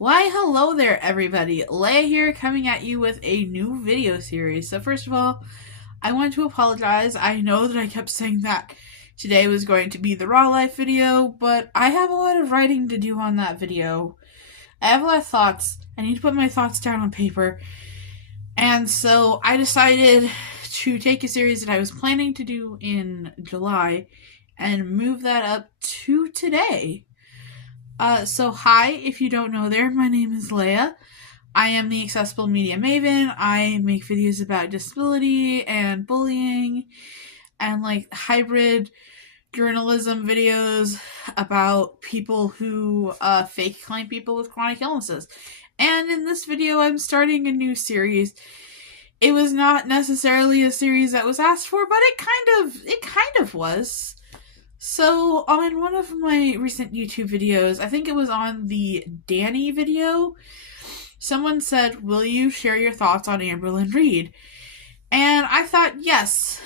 Why, hello there, everybody. Leia here, coming at you with a new video series. So, first of all, I want to apologize. I know that I kept saying that today was going to be the Raw Life video, but I have a lot of writing to do on that video. I have a lot of thoughts. I need to put my thoughts down on paper. And so I decided to take a series that I was planning to do in July and move that up to today. So hi, if you don't know there, my name is Leia. I am the Accessible Media Maven. I make videos about disability and bullying and like hybrid journalism videos about people who fake claim people with chronic illnesses. And in this video, I'm starting a new series. It was not necessarily a series that was asked for, but it kind of was. So, on one of my recent YouTube videos, I think it was on the Danny video, someone said, "Will you share your thoughts on Amberlynn Reid?" And I thought, yes,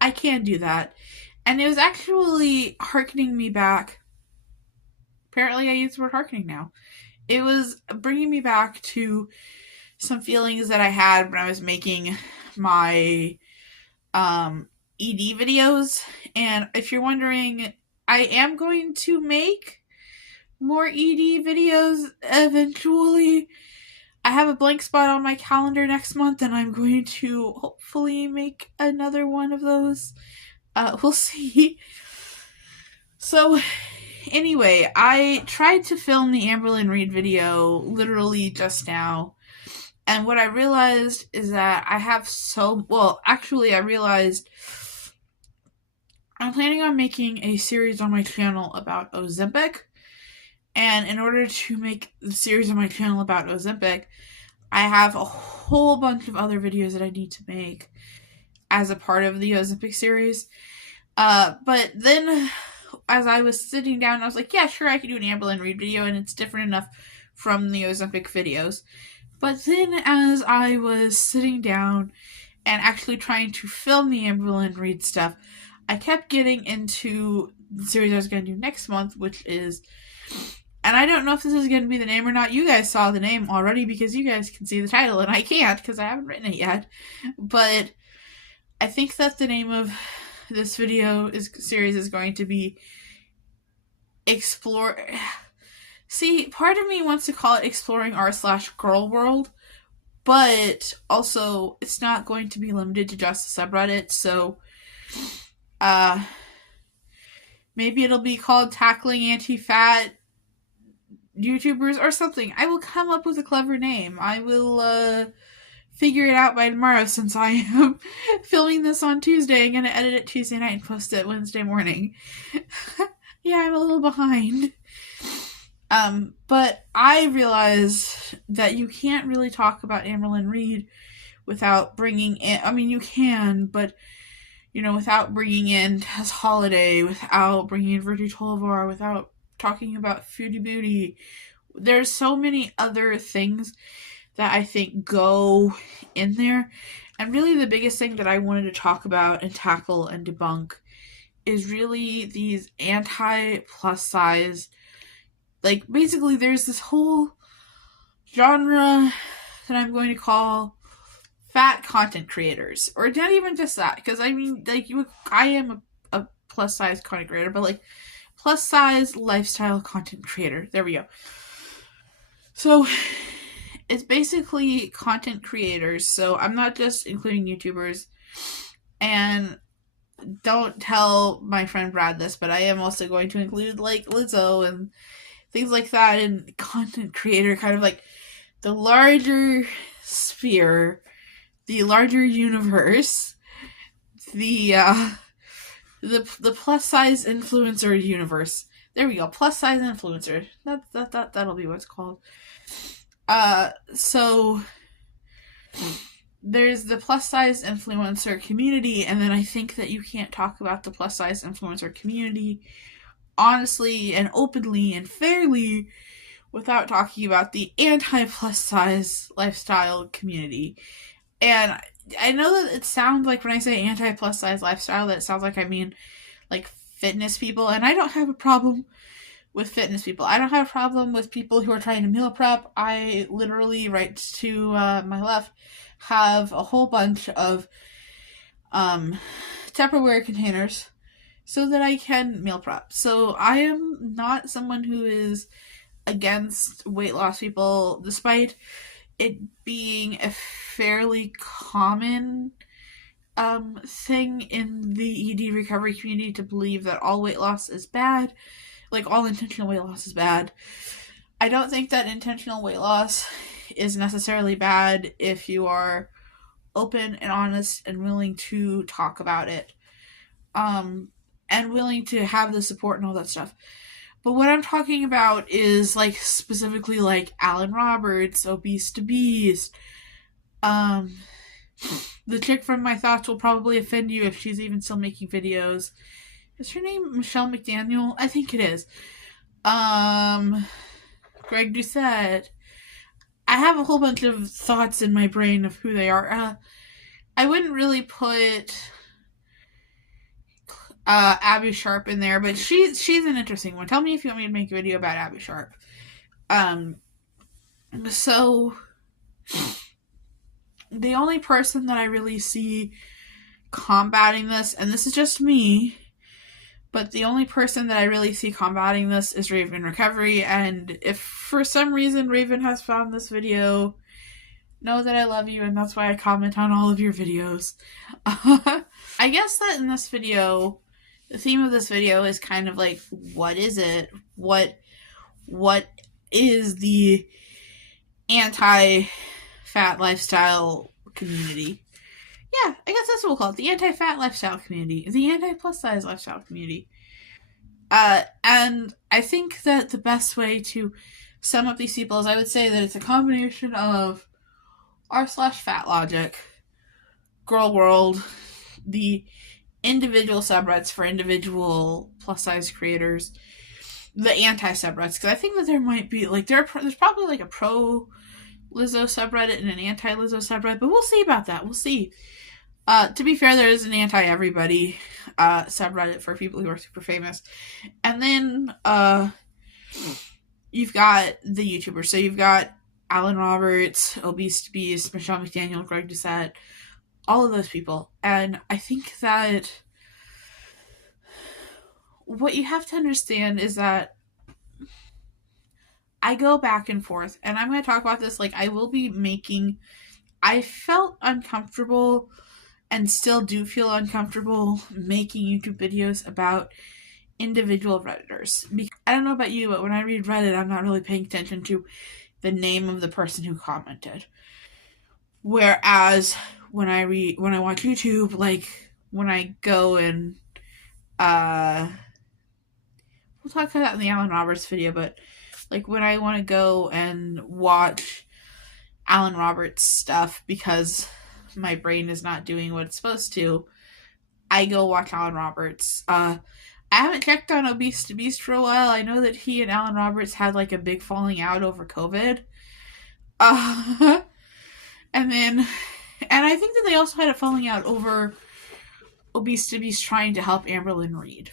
I can do that. And it was actually hearkening me back. Apparently I use the word hearkening now. It was bringing me back to some feelings that I had when I was making my ED videos. And if you're wondering, I am going to make more ED videos eventually. I have a blank spot on my calendar next month, and I'm going to hopefully make another one of those. We'll see. So, anyway, I tried to film the Amberlynn Reid video literally just now. And what I realized is that I realized I'm planning on making a series on my channel about Ozempic. And in order to make the series on my channel about Ozempic, I have a whole bunch of other videos that I need to make as a part of the Ozempic series. But then, as I was sitting down, I was like, yeah, sure, I can do an Amberlynn Reid video, and it's different enough from the Ozempic videos. But then, as I was sitting down and actually trying to film the Amberlynn Reid stuff, I kept getting into the series I was going to do next month, which is, and I don't know if this is going to be the name or not. You guys saw the name already because you guys can see the title, and I can't because I haven't written it yet. But I think that the name of this series is going to be Explore. See, part of me wants to call it Exploring r/Girl World, but also it's not going to be limited to just the subreddit, so maybe it'll be called Tackling Antifat YouTubers or something. I will come up with a clever name. I will figure it out by tomorrow, since I am filming this on Tuesday. I'm going to edit it Tuesday night and post it Wednesday morning. Yeah, I'm a little behind. But I realized that you can't really talk about Amberlynn Reid without bringing in, I mean, you can, but, without bringing in Tess Holiday, without bringing in Virtue Tolivar, without talking about Foodie Booty. There's so many other things that I think go in there. And really the biggest thing that I wanted to talk about and tackle and debunk is really these anti-plus size, like, basically there's this whole genre that I'm going to call fat content creators. Or not even just that, because I mean, like, I am a plus size content creator, but like, plus size lifestyle content creator. There we go. So, it's basically content creators, so I'm not just including YouTubers, and don't tell my friend Brad this, but I am also going to include, like, Lizzo and things like that, and content creator, kind of like the larger sphere, the larger universe, the plus size influencer universe. There we go, plus size influencer. That'll be what it's called. So there's the plus size influencer community, and then I think that you can't talk about the plus size influencer community honestly and openly and fairly without talking about the anti-plus size lifestyle community. And I know that it sounds like, when I say anti-plus size lifestyle, that it sounds like I mean like fitness people, and I don't have a problem with fitness people. I don't have a problem with people who are trying to meal prep. I literally, right to my left, have a whole bunch of Tupperware containers so that I can meal prep. So I am not someone who is against weight loss people, despite it being a fairly common thing in the ED recovery community to believe that all weight loss is bad, like all intentional weight loss is bad. I don't think that intentional weight loss is necessarily bad if you are open and honest and willing to talk about it, and willing to have the support and all that stuff. But what I'm talking about is like specifically like Alan Roberts, Obese to Beast. The chick from My Thoughts will probably offend you if she's even still making videos. Is her name Michelle McDaniel? I think it is. Greg Doucette. I have a whole bunch of thoughts in my brain of who they are. I wouldn't really put Abby Sharp in there, but she's an interesting one. Tell me if you want me to make a video about Abby Sharp. So the only person that I really see combating this, and this is just me, but the only person that I really see combating this is Raven Recovery, and if for some reason Raven has found this video, know that I love you, and that's why I comment on all of your videos. I guess that in this video, the theme of this video is kind of like, what is it? What is the anti-fat lifestyle community? Yeah, I guess that's what we'll call it. The anti-fat lifestyle community. The anti-plus size lifestyle community. And I think that the best way to sum up these people is I would say that it's a combination of r/fat logic, girl world, the individual subreddits for individual plus size creators, the anti-subreddits, because I think that there might be, like, there's probably like a pro Lizzo subreddit and an anti-Lizzo subreddit, but we'll see about that. We'll see. To be fair, there is an anti-everybody subreddit for people who are super famous. And then you've got the YouTubers. So you've got Alan Roberts, Obese to Beast, Michelle McDaniel, Greg Doucette, all of those people. And I think that what you have to understand is that I go back and forth, and I'm going to talk about this, like, I felt uncomfortable and still do feel uncomfortable making YouTube videos about individual Redditors. I don't know about you, but when I read Reddit, I'm not really paying attention to the name of the person who commented. Whereas when I watch YouTube, like, when I go and, we'll talk about that in the Alan Roberts video, but, like, when I want to go and watch Alan Roberts stuff because my brain is not doing what it's supposed to, I go watch Alan Roberts. I haven't checked on Obese to Beast for a while. I know that he and Alan Roberts had, like, a big falling out over COVID. And I think that they also had a falling out over Obese to Beast trying to help Amberlynn Reed.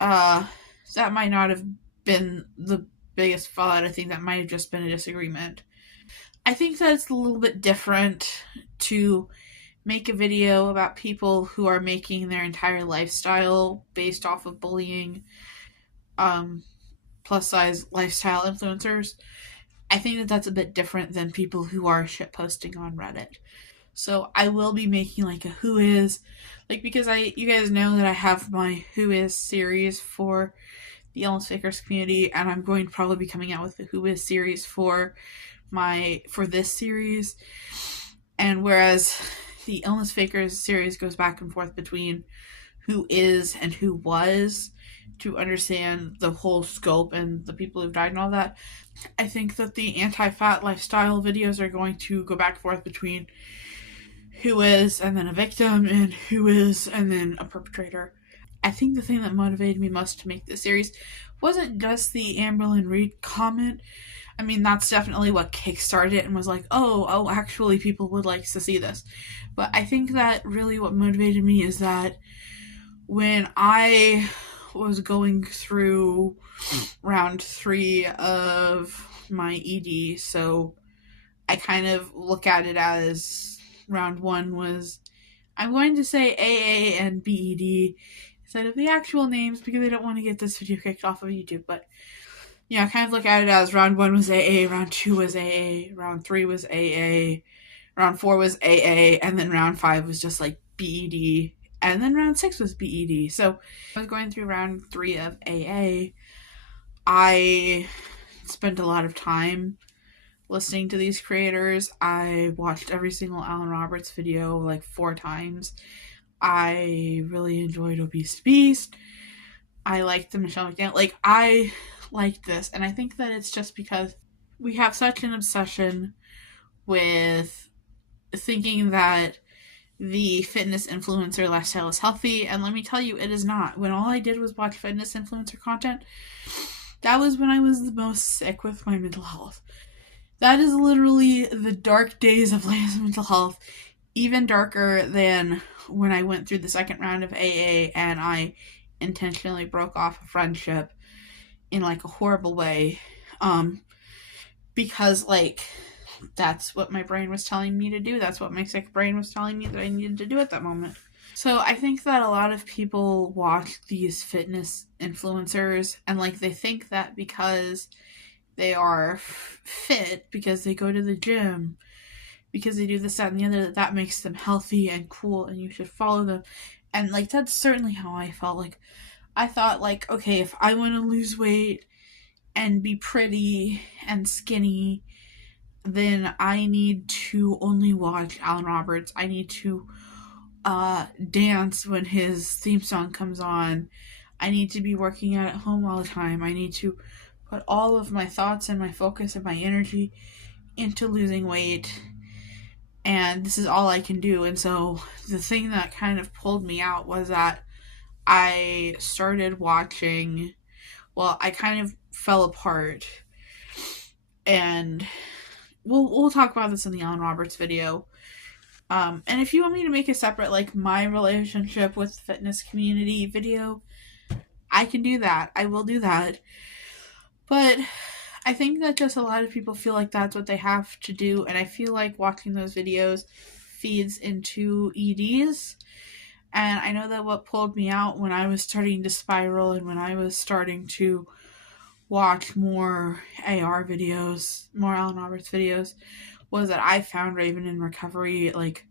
That might not have been the biggest fallout. I think that might have just been a disagreement. I think that it's a little bit different to make a video about people who are making their entire lifestyle based off of bullying plus size lifestyle influencers. I think that that's a bit different than people who are shitposting on Reddit. So I will be making like a Who Is, like, because you guys know that I have my Who Is series for the Illness Fakers community, and I'm going to probably be coming out with the Who Is series for this series. And whereas the Illness Fakers series goes back and forth between who is and who was to understand the whole scope and the people who've died and all that, I think that the anti-fat lifestyle videos are going to go back and forth between who is and then a victim and who is and then a perpetrator. I think the thing that motivated me most to make this series wasn't just the Amberlynn Reed comment. I mean, that's definitely what kickstarted it and was like, oh, actually people would like to see this. But I think that really what motivated me is that when I was going through round 3 of my ED, so I kind of look at it as round 1 was, I'm going to say AA and BED instead of the actual names because I don't want to get this video kicked off of YouTube, but yeah, I kind of look at it as round 1 was AA, round 2 was AA, round 3 was AA, round 4 was AA, and then round 5 was just like BED, and then round 6 was BED. So I was going through round 3 of AA. I spent a lot of time listening to these creators. I watched every single Alan Roberts video like 4 times. I really enjoyed Obese Beast. I liked the Michelle McDaniel. Like, I liked this, and I think that it's just because we have such an obsession with thinking that the fitness influencer lifestyle is healthy, and let me tell you, it is not. When all I did was watch fitness influencer content, that was when I was the most sick with my mental health. That is literally the dark days of Leia's mental health, even darker than when I went through the second round of AA and I intentionally broke off a friendship in like a horrible way, because like that's what my brain was telling me to do. That's what my sick brain was telling me that I needed to do at that moment. So I think that a lot of people watch these fitness influencers and like they think that because they are fit, because they go to the gym, because they do this, that, and the other, that makes them healthy and cool and you should follow them. And like that's certainly how I felt. Like I thought like, okay, if I want to lose weight and be pretty and skinny, then I need to only watch Alan Roberts. I need to dance when his theme song comes on. I need to be working out at home all the time. I need to put all of my thoughts and my focus and my energy into losing weight. And this is all I can do. And so the thing that kind of pulled me out was that I started watching, well, I kind of fell apart. And we'll talk about this in the Alan Roberts video. And if you want me to make a separate, like, my relationship with the fitness community video, I can do that. I will do that. But I think that just a lot of people feel like that's what they have to do. And I feel like watching those videos feeds into EDs. And I know that what pulled me out when I was starting to spiral and when I was starting to watch more AR videos, more Alan Roberts videos, was that I found Raven in Recovery. Like,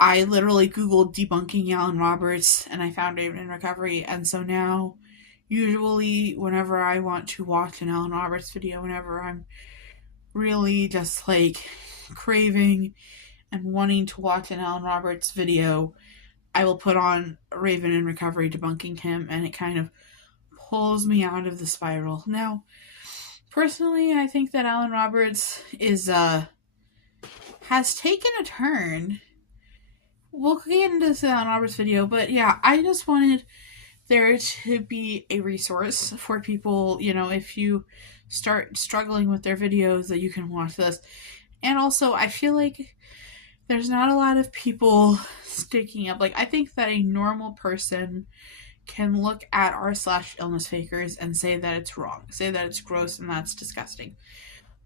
I literally Googled debunking Alan Roberts and I found Raven in Recovery. And so now, usually, whenever I want to watch an Alan Roberts video, whenever I'm really just like craving and wanting to watch an Alan Roberts video, I will put on Raven in Recovery debunking him, and it kind of pulls me out of the spiral. Now, personally, I think that Alan Roberts is has taken a turn. We'll get into this Alan Roberts video, but yeah, I just wanted there to be a resource for people, you know, if you start struggling with their videos, that you can watch this. And also, I feel like there's not a lot of people sticking up. Like, I think that a normal person can look at r/illness fakers and say that it's wrong, say that it's gross and that's disgusting.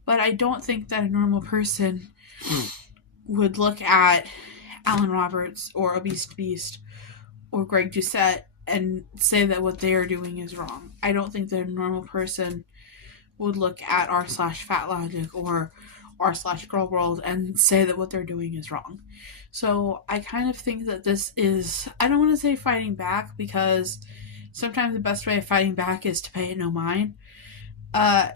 But I don't think that a normal person would look at Alan Roberts or Obese Beast or Greg Doucette and say that what they are doing is wrong. I don't think that a normal person would look at r/Fat Logic or r/Girl World and say that what they're doing is wrong. So I kind of think that this is, I don't want to say fighting back, because sometimes the best way of fighting back is to pay it no mind.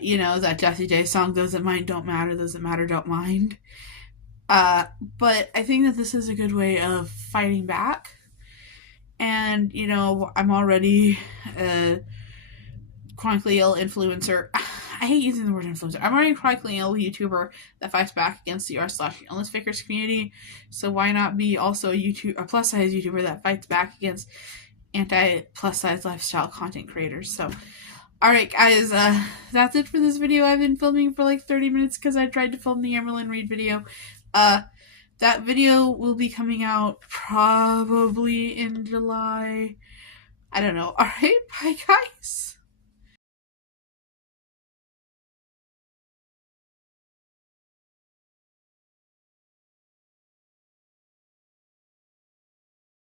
You know, that Jessie J song, those that mind don't matter, those that matter don't mind. But I think that this is a good way of fighting back. And, you know, I'm already a chronically ill influencer. I hate using the word influencer. I'm already a chronically ill YouTuber that fights back against the r/illness fakers community. So why not be also a plus size YouTuber that fights back against anti-plus size lifestyle content creators? So, alright guys, that's it for this video. I've been filming for like 30 minutes because I tried to film the Emerald Reed video. That video will be coming out probably in July. I don't know. Alright, bye guys.